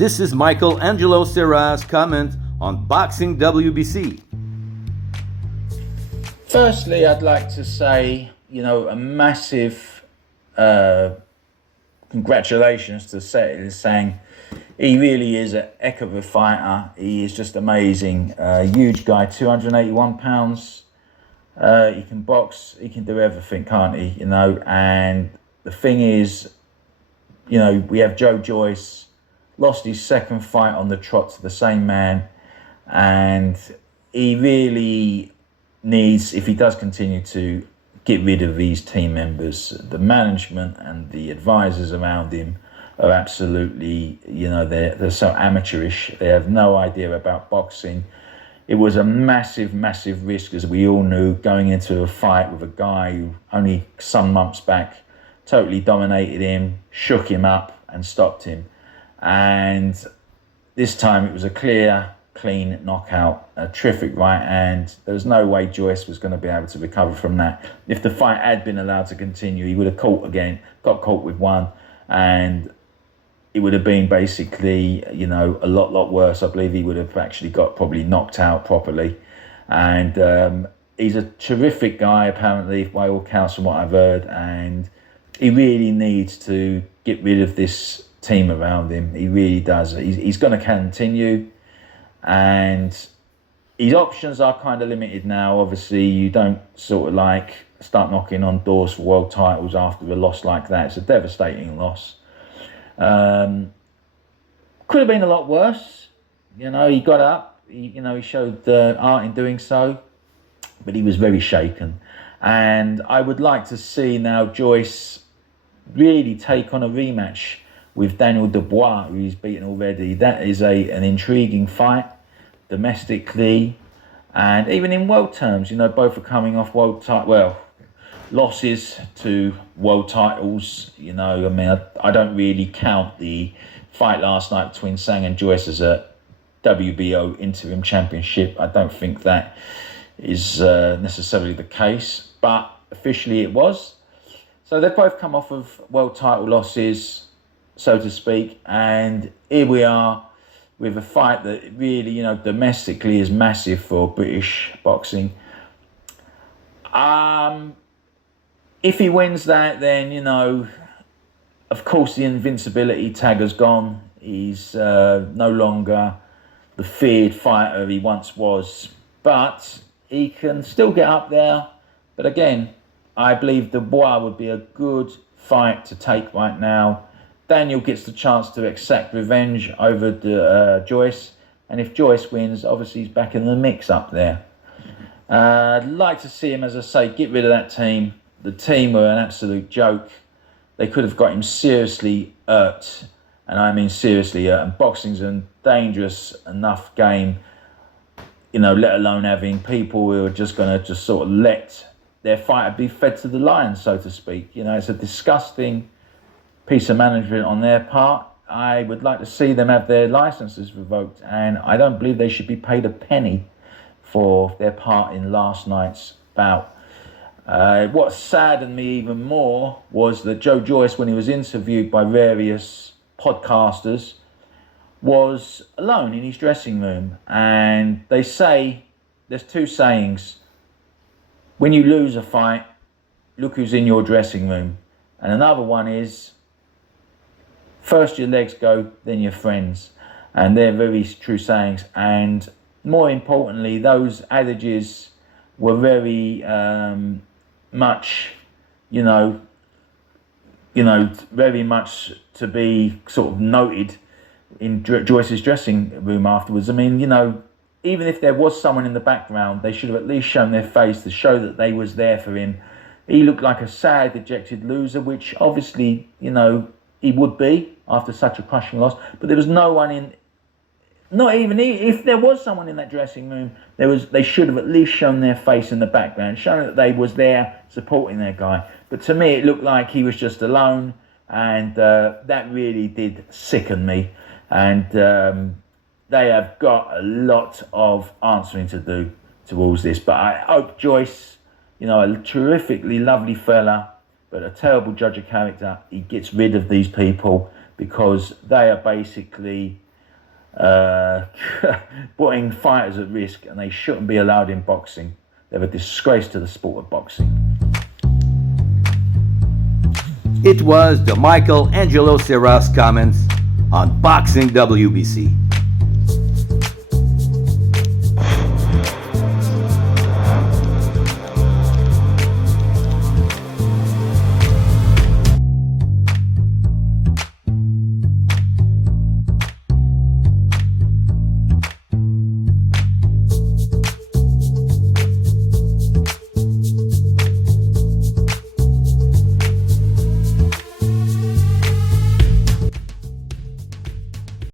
This is Michael Angelo Serra's comment on Boxing WBC. Firstly, I'd like to say, a massive congratulations to Zhang. He really is a heck of a fighter. He is just amazing. Huge guy, 281 pounds. He can box. He can do everything, can't he? And the thing is, we have Joyce, lost his second fight on the trot to the same man. And he really needs, if he does continue to get rid of these team members, the management and the advisors around him are absolutely, they're so amateurish. They have no idea about boxing. It was a massive, massive risk, as we all knew, going into a fight with a guy who only some months back totally dominated him, shook him up and stopped him. And this time it was a clean knockout, a terrific right hand. There was no way Joyce was going to be able to recover from that. If the fight had been allowed to continue, he would have got caught with one, and it would have been basically, a lot worse. I believe he would have actually got probably knocked out properly. And he's a terrific guy, apparently, by all counts from what I've heard, and he really needs to get rid of this team around him. He really does. He's going to continue, and his options are kind of limited now. Obviously, you don't start knocking on doors for world titles after a loss like that. It's a devastating loss. Could have been a lot worse. He got up. He showed art in doing so, but he was very shaken. And I would like to see now Joyce really take on a rematch with Daniel Dubois, who he's beaten already. That is an intriguing fight domestically, and even in world terms. Both are coming off losses to world titles. I don't really count the fight last night between Zhang and Joyce as a WBO interim championship. I don't think that is necessarily the case, but officially it was. So they've both come off of world title losses, so to speak, and here we are with a fight that really, domestically is massive for British boxing. If he wins that, then, of course the invincibility tag has gone. He's no longer the feared fighter he once was, but he can still get up there. But again, I believe Dubois would be a good fight to take right now. Daniel gets the chance to exact revenge over Joyce, and if Joyce wins, obviously he's back in the mix up there. I'd like to see him, as I say, get rid of that team. The team were an absolute joke. They could have got him seriously hurt, and I mean seriously hurt. And boxing's a dangerous enough game, let alone having people who are just going to sort of let their fighter be fed to the lions, so to speak. It's a disgusting piece of management on their part. I would like to see them have their licenses revoked, and I don't believe they should be paid a penny for their part in last night's bout. What saddened me even more was that Joyce, when he was interviewed by various podcasters, was alone in his dressing room. And they say, there's two sayings: when you lose a fight, look who's in your dressing room. And another one is, first your legs go, then your friends. And they're very true sayings. And more importantly, those adages were very much, very much to be sort of noted in Joyce's dressing room afterwards. I mean, even if there was someone in the background, they should have at least shown their face to show that they was there for him. He looked like a sad, dejected loser, which obviously, he would be after such a crushing loss. But there was no one in, not even if there was someone in that dressing room, they should have at least shown their face in the background, showing that they was there supporting their guy. But to me, it looked like he was just alone, and that really did sicken me. And they have got a lot of answering to do towards this. But I hope Joyce, a terrifically lovely fella, but a terrible judge of character, he gets rid of these people, because they are basically putting fighters at risk, and they shouldn't be allowed in boxing. They're a disgrace to the sport of boxing. It was the Michael Angelo Serra's comments on Boxing WBC.